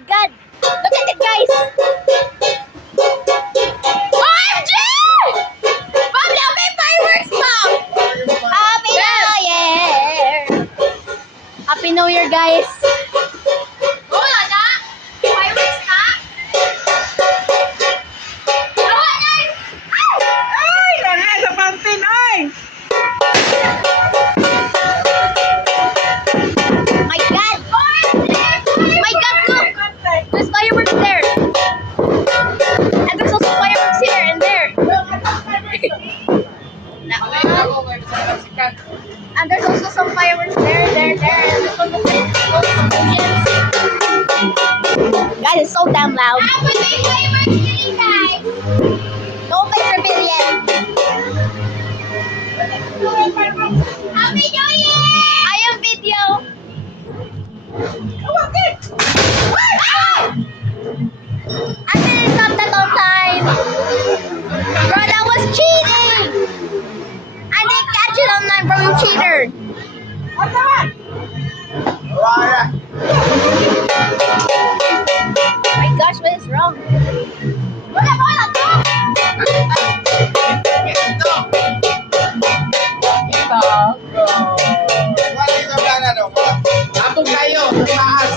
my god! Look at it, guys! OMG! Mom, now may fireworks, Mom! Happy New Year! Happy New Year, guys! Wala na! Fireworks na! Wala na! Ay, nanay sa fountain, ay! My god! My god, look! There's fireworks there! And there's also fireworks here and there! And there's also some fireworks there. Guys, it's so damn loud. No picture billion. Happy New Year! I am video. I didn't stop that on time. Bro, that was cheating. I didn't catch it on time, bro. You cheater. My gosh, what is wrong? Abog kayo, sa taas.